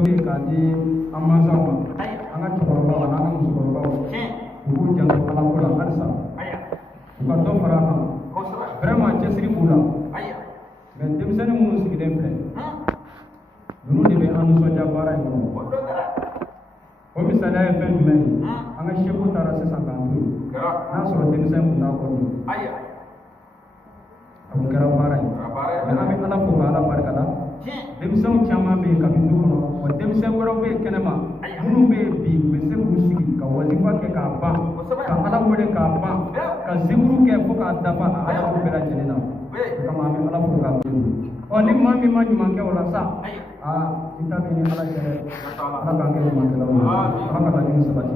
dɔw ye k'a di an mansaw ma an ka cɛkɔrɔbaw n'an ka musokɔrɔbaw u k'u janto ala ko la halisa u ka dɔ fara a kan vraiment cɛsiri b'u la mais denmisɛnnin minnu sigilen filɛ ninnu de bɛ an nisɔndiya baara in kɔnɔ o misaliya ye fɛn jumɛn ye an ka seko taara sisan k'an to yen n'a sɔrɔ denmisɛn kun t'a kɔnɔ a kun kɛra baara ye mais an bɛ ala fo ka ala barika da denmisɛnw caman bɛ yen kabini du kɔnɔ wa denmisɛn wɛrɛw bɛ yen kɛnɛma minnu bɛ yen bi u bɛ se k'u sigi ka wazifa kɛ k'a ban ka ala wele k'a ban ka zikuru kɛ fo k'a dafa a ala ko bɛɛ lajɛlen na o kama an bɛ ala fo k'a wele ni maa min ma ɲuman kɛ o la sa i ta bɛ ni ala cɛ dɛ ala k'an kɛ ɲumankɛlaw ye ala ka laɲini sabati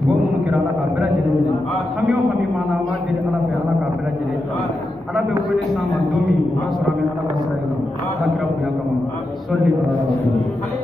dugawu minnu kɛra ala k'a bɛɛ lajɛlen minɛ hami o hami m'an na an b'a deli ala fɛ ala k'a bɛɛ lajɛlen ala bɛ wele s'an ma don min o b'a sɔrɔ an bɛ ala ka sira in kan ala kira bonya kama sɔli ala rasulillah.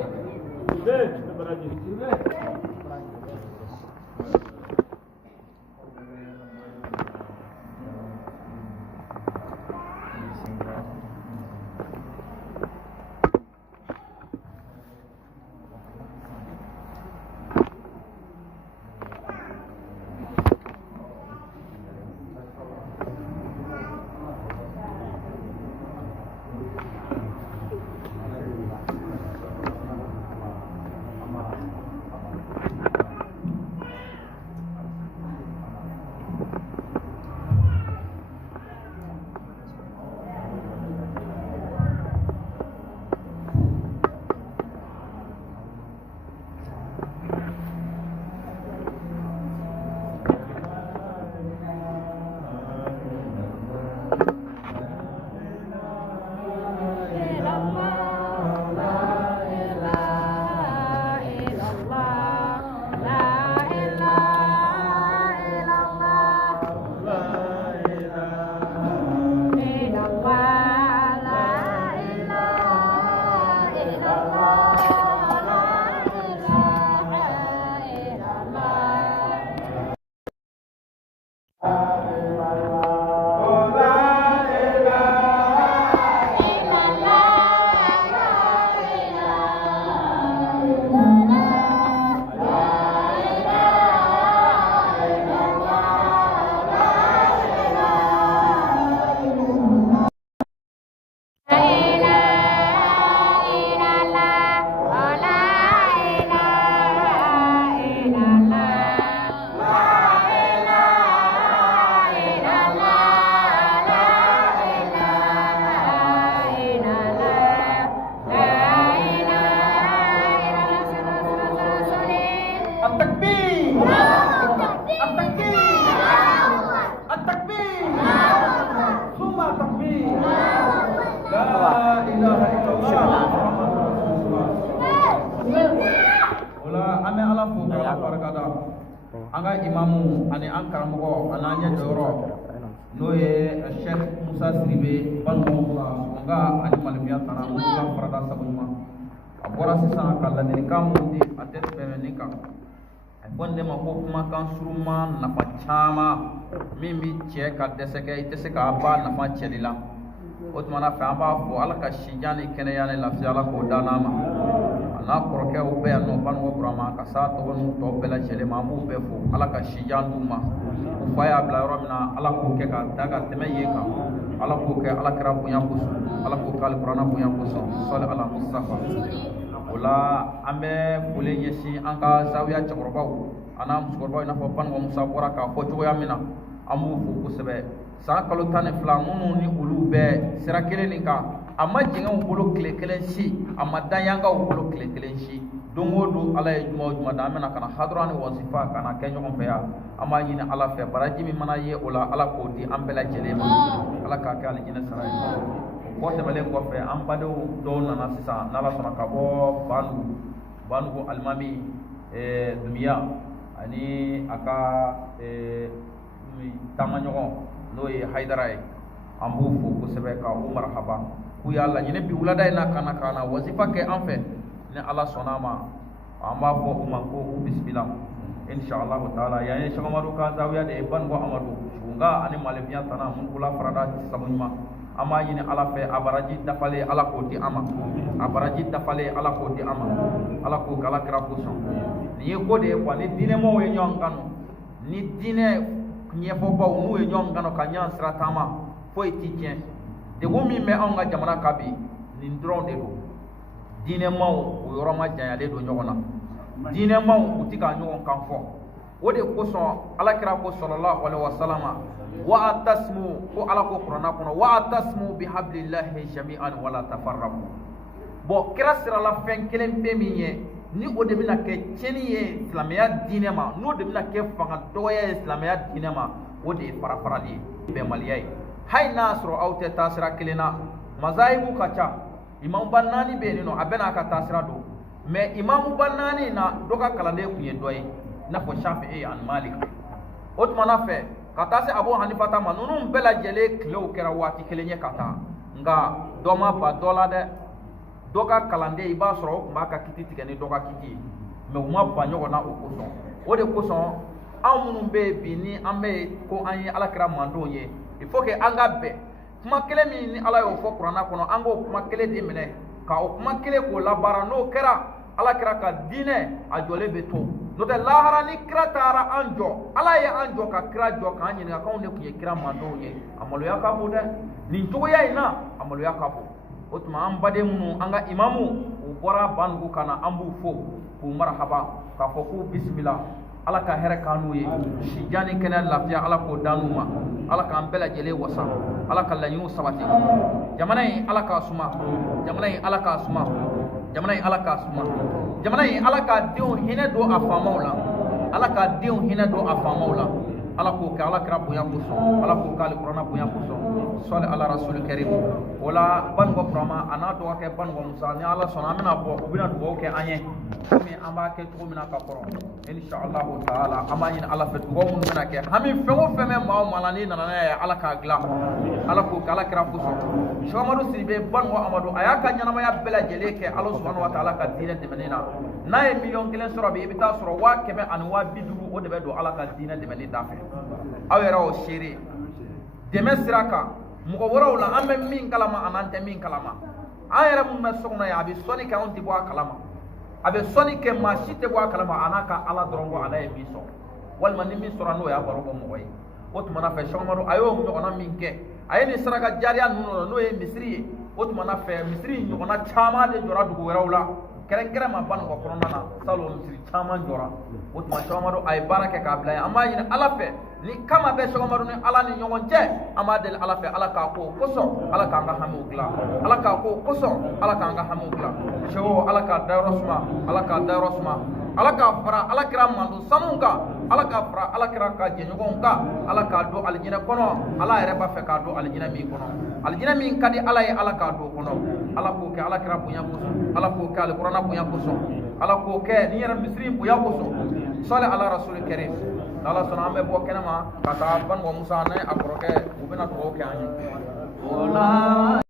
Anga imamu ani an karamɔgɔ ani an ɲɛ jɔyɔrɔ n'o ye Sheikh Musa Sidibe Banumula Songa ani Malemiya Tana Musa Farada Sabuɲuma a bɔra sisan ka ladilikan mun di a tɛ tɛmɛ nin kan a fɔ ne ma ko kumakan suruma nafa caman min bi cɛ ka dɛsɛ kɛ i tɛ se k'a ba nafa cɛli la o tuma na fɛ an b'a fɔ ala ka sijan ni kɛnɛya ni lafiya ala k'o da n'a ma a n'a kɔrɔkɛw bɛɛ yan nɔ Banugo Burama ka s'a dɔgɔninw tɔ bɛɛ lajɛlen ma an b'u bɛɛ fo ala ka sijan d'u ma u fa y'a bila yɔrɔ min na ala k'o kɛ ka da ka tɛmɛ yen kan ala k'o kɛ ala kɛra bonya kosɔn ala k'o kɛ alikuranɛ bonya kosɔn sɔli ala mustafa o la an bɛ foli ɲɛsin an ka zawiya cɛkɔrɔbaw a n'a musokɔrɔbaw i n'a fɔ Banugo Musa bɔra k'a fɔ cogoya min na an b'u fo kosɛbɛ san kalo 12 minnu ni olu bɛɛ sira kelen nin kan a ma jɛngɛw bolo tile kelen si a ma dayankaw bolo tile kelen si don o don ala ye juma o juma da an bɛna ka na hadura ni wasifa ka na kɛ ɲɔgɔn fɛ yan an b'a ɲini ala fɛ baraji min mana ye o la ala k'o di an bɛɛ lajɛlen ma ala k'a kɛ alijinɛ sara ye o kɔ tɛmɛlen kɔfɛ an badenw dɔw nana sisan n'ala sɔnna ka bɔ Banugo alimami Dumiya ani a ka taamaɲɔgɔn n'o ye Hayidara ye an b'u fo kosɛbɛ ka u marahaba k'u y'a laɲini bi wulada in na ka na wasifa kɛ an fɛ ni ala sɔnna a ma an b'a fɔ u ma ko u bisimila inshallah taala yan ye Sheikh Amadu ka zawiya de ye Banugo Amadu Sunga ani Malemiya Tana Munkula Farada Sabuɲuma ama yini ala fe abaraji dafale ala ko di ama abaraji dafale ala ko di ama ala ko kala kira ko son ni ko de ko ni dine mo we nyon kanu ni dine nyefo baw nu we nyon kanu ka nyan sira tama fo itien de go mi me on ga jamana kabi ni ndron de do dine maw o yoro ma janyale do nyogona dine maw utika nyon kan fo wode ko son ala kira ko sallallahu alaihi wasallam wa atasmu ko ala ko qur'ana kono wa atasmu bihablillahi jami'an wala tafarraqu bo kira sira la fen kelen pe minye ni o de bina ke cheni ye islamiyya dine ma no de bina ke fanga doya islamiyya dine ma o de farafarali be maliyai hay nasro awte tasira kelena mazaibu kacha imam bannani be ni no abena ka tasira do mais imam bannani na doka kalande kunye doye na fo shafi'i an malik otmana fe kata se abu hanifa ta manunun bela jele klo kera wati kelenye kata nga doma ba dola de doka kalande iba soro kuma ka kiti tigani doka kiti me uma ba nyogo na okuso o de kuso amunun be bini ambe ko anyi alakira mando ye il faut que anga be kuma kele mi ni ala yo fo qur'ana kono ango kuma kele de mene ka o kuma kele ko labara no kera alakira ka dine a jole be to no de lahara ni kira tara anjo ala ye anjo ka kira jo ka anyi ka on ne ku ye kira mando ye amalo ya ka bude ni to ya ina amalo ya ka bu otuma an bade mu anga imamu o bora bangu kana ambu fo ku marhaba ka fo ku bismillah ala ka here kanu ye shijani kana lafiya ala ko danuma ala ka ambela jele wasa ala ka lanyu sabati jamanai ala ka suma jamanai ala ka suma jamanai ala ka suma jamanai ala ka diu hine do afamaula ala ka diu hine do afamaula ala ko ka ala kira bonya kuso ala ko ka alquran bonya kuso salli ala rasul karim wala ban go prama ana do ke ban go musa ni ala sona mina bo ubina do ke anye mi amba ke to mina ka koro insha Allah taala amayin ala fet go mun mina ke hami fego feme ma malani nana ya ala ka gla ala ko ka ala kira kuso shomadu sibe ban go amadu ayaka nyana ma ya bela jele ke Allah subhanahu wa taala ka dine de menina na e million kelen soro be bita soro wa kebe an wa bidu o de be do ala ka dine de menina dafe awera o shiri deme siraka mugo woro la amme min kalama anante min kalama ayera mum mesogna ya bi soni ka on tibo kalama abe soni ke ma shite bo kalama anaka ala drongo ala e biso wal man min sorano ya barogo mo way otuma fe shomaro ayo mo ona min ke ayeni saraka jariya no e misri otuma fe misri nyona chama de jora dugo wera kere ma ban ko korona na salo misri chama jora otuma shomaro ay baraka ka bla amma yin ala fe ni kama be shomaro ni ala ni nyonje amma del ala fe ala ka ko koso ala ka nga hamugla ala ka ko koso ala ka nga hamugla sho ala ka darosma ala ka darosma ala ka fara ala kira mandu samunga ala ka fara ala kira ka jenyogonga ala ka do aljina kono ala ere ba fe ka do aljina mi kono aljina mi kadi ala ye ala ka do kono ala ko ke ala kira bunya ko ala ko ke alqur'ana bunya ko ala ko ke ni yara misri bunya ko sala ala rasul karim ala sona ambe bo kenama ka ta ban wo musa ne akroke ubena to ke anyi wala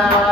la